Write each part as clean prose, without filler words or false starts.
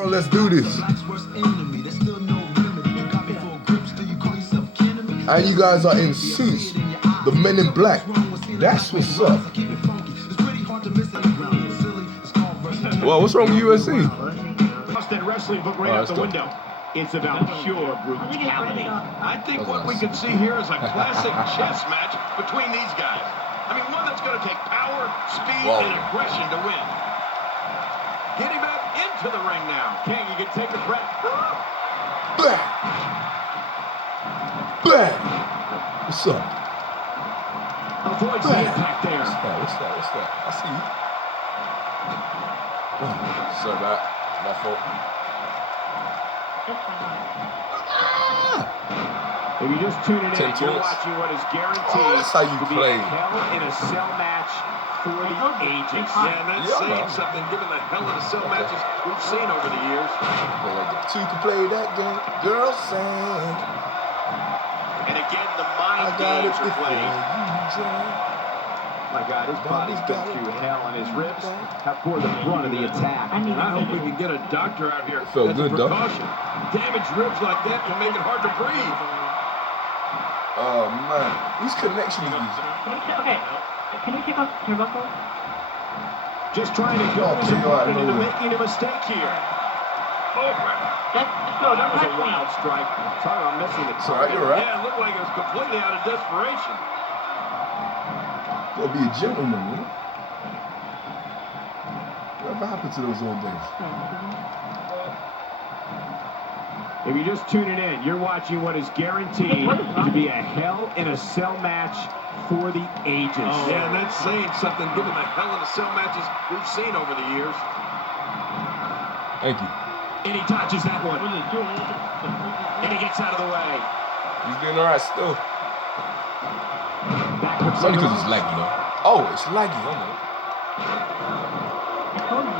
Bro, let's do this. And you guys are in suits. The men in black. That's what's up. Well, what's wrong with USC? That wrestling book right out the window. It's about pure brutality. I think what we could see here is a classic chess match between these guys. I mean, one that's going to take power, speed, and aggression to win. Getting back into the ring now. King, you can take a breath. Bang! Bang! What's up? Avoids the impact there. What's that? I see you. Sorry about that. My fault. If you just tune it in, you're watching what is guaranteed that's how you to play. be a Hell in a Cell match for the ages. Yeah, and that's saying something given the Hell in a Cell matches we've seen over the years. Two can play that game. Girl saying. And again, the mind games are played. My God, his body's been through hell, and his ribs have bore the brunt of the attack. And I hope we can get a doctor out here. Felt good, though. Damaged ribs like that can make it hard to breathe. Oh, man. Whose connection is this? Okay. Can you take off your buckle? Just trying to go into making a mistake here. That was a wild strike. Sorry, I'm missing it. Sorry, you're right. Yeah, it looked like it was completely out of desperation. Gotta be a gentleman, man. Whatever happened to those old days? If you're just tuning in, you're watching what is guaranteed to be a Hell in a Cell match for the ages. Yeah, and that's saying something given the Hell in a Cell matches we've seen over the years. Thank you. And he dodges that one. And he gets out of the way. He's doing all right still. It's only because it's laggy, though. Oh, it's laggy, I know. I told you.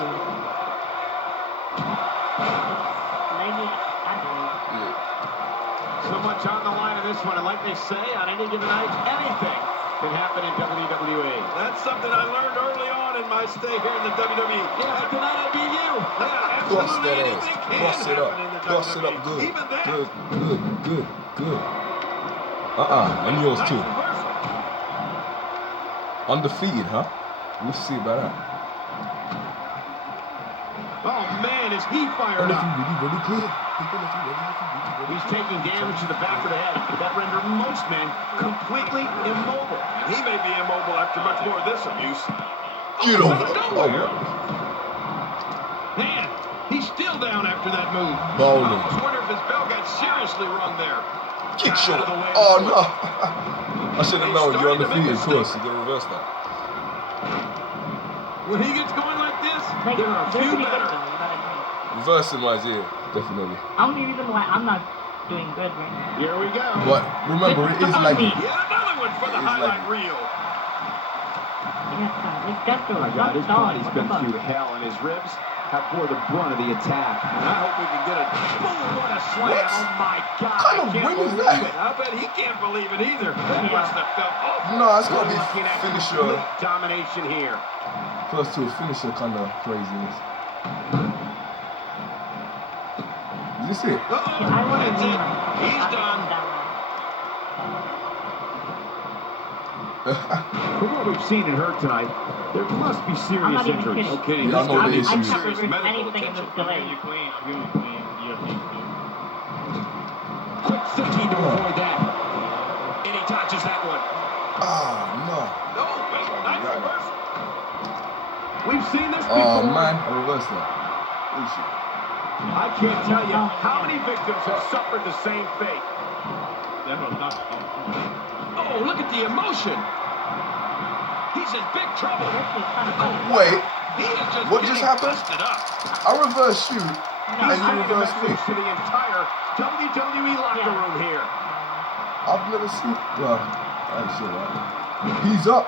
Laggy, I believe. Yeah. So much on the line in this one, and like they say, on any given night, anything can happen in WWE. That's something I learned early on in my stay here in the WWE. Yeah, like tonight I beat you. Yeah, absolutely anything can happen in the WWE. Bust it up good. Even that. Good. And yours too. Undefeated, huh? We'll see about that. Oh man, is he fired up? Really clear. He's taking damage to the back of the head that render most men completely immobile. And he may be immobile after much more of this abuse. Get over. Man, he's still down after that move. Bowling. I almost wonder if his bell got seriously wrong there. Get short. Oh no. I should have known you're undefeated, of course. You can reverse that. When he gets going like this, there are a few better. Reversing wise, yeah, definitely. Only reason why I'm not doing good right now. Here we go. But remember, it is like yet another one for the highlight reel. My God, his body's been through hell, and his ribs have bore the brunt of the attack. And I hope we can get a boom, what a slam. What? Oh my God, What kind of win is that? I bet he can't believe it either. That must have felt awful. No, it's gonna be finisher. Domination here. Close to a finisher kind of craziness. Is this it? That's it. He's done. From what we've seen and heard tonight, there must be serious injuries. Okay, yeah, I know the issues. Serious medical attention. Quick thinking to avoid that. And he touches that one. Oh, no. No, wait, nice reverse. We've seen this before. Oh, man, I reversed that. Oh, shit. I can't tell you how many victims have suffered the same fate. Oh, look at the emotion. He's in big trouble. Wait, He is what just happened? Up. I reversed you, and you reversed me. To the entire WWE locker room here. I've never seen. Well, I'm sure, right? He's up.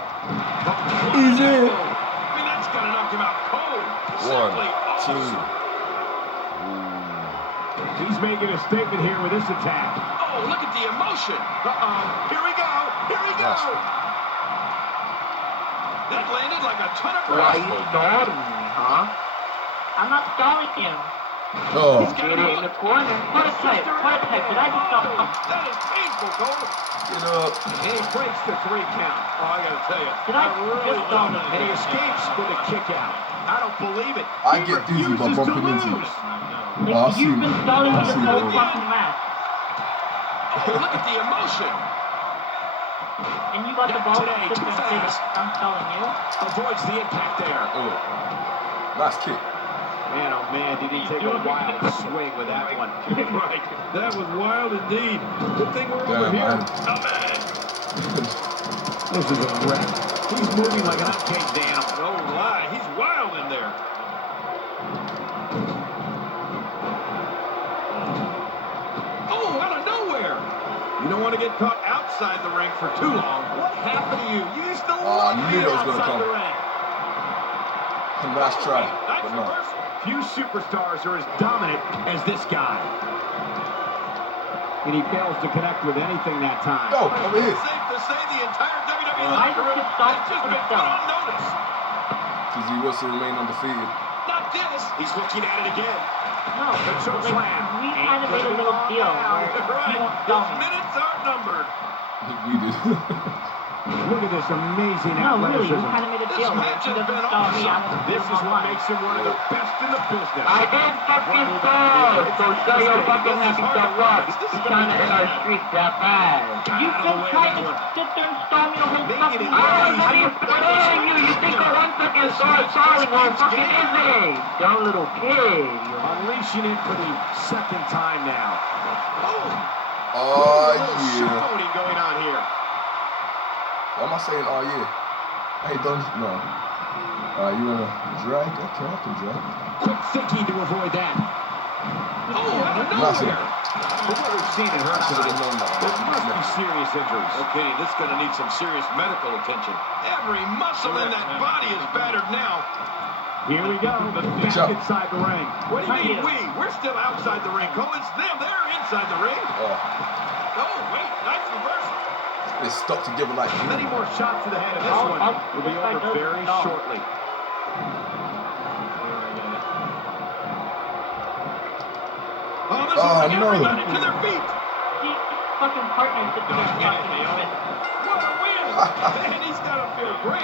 He's in. I mean, that's gonna knock him out cold. One, two. He's making a statement here with this attack. Oh, look at the emotion. Here we go. Here we go. That landed like a ton of bricks. Why are you stalling me, huh? I'm not stalling you. Oh. Get it in the corner. What a tag. What a tag. Did I just go? That is painful, Cole. Get up. And he breaks the 3 count. Oh, I gotta tell you. Did I really just go? and he escapes with a kick out. I don't believe it. I He get dizzy by refuses to bumping into lose. it. Like, you've been stalling I this see whole it. fucking match. Oh, look at the emotion. And you got the ball to Today, sit too there and say fast. I'm stalling you. Avoids the impact there. Oh. Nice kick. Man, oh man, did he take a wild swing with that one. Right. That was wild indeed. Good thing we're over Damn, here. man. Oh, man. This is a wreck. He's moving like an uncaged animal. Oh, my. He's wild in there. Oh, out of nowhere. You don't want to get caught outside the ring for too long. What happened to you? You used to love I knew being that was gonna outside come. the ring. Nice try. Nice But no. reversal. Few superstars are as dominant as this guy. And he fails to connect with anything that time. Go, over here. It's safe to say the entire WWE I locker room just stopped has just been for put himself. on notice. Because he wants to remain undefeated. Not this. He's looking at it again. No, The choke like, slam. we Ain't kind of made a gonna be little long deal now. where Right. he won't stall His me. minutes are numbered. We did. Look at this amazing No, really, we athleticism. kind of made a This deal where match if he has doesn't been stall me, I awesome. won't This do is him what online. makes him one of the best in the business. I did fucking fall, so show your fucking happy self up. He's trying to end our streak that bad. You've been trying to sit there and stall me the whole fucking I'm time. scaring you. You think that I'm fucking stalling? Well, fucking is it? Dumb little kid. Unleashing it for the second time now. Oh, Oh, a little yeah. showboating going on here. Why am I saying, oh, yeah? Hey, don't, no. You want to drag? Okay, I can drag. Quick thinking to avoid that. Oh, out of Nothing. nowhere. From what we've seen and heard I should have tonight, known that. there must be serious injuries. Okay, this is going to need some serious medical attention. Every muscle in that body is battered now. Here we go. Back Jump. inside the ring. What do you mean Right. we? We're still outside the ring, Cole. It's them. They're inside the ring. Oh, Oh, wait. Nice reversal. they stuck together like Many more shots to the head of this one. Will be over very shortly. Oh, this Oh, will bring no. everybody to their feet. See, fucking partner sits there and fucking What a win. Man, he's got to feel great.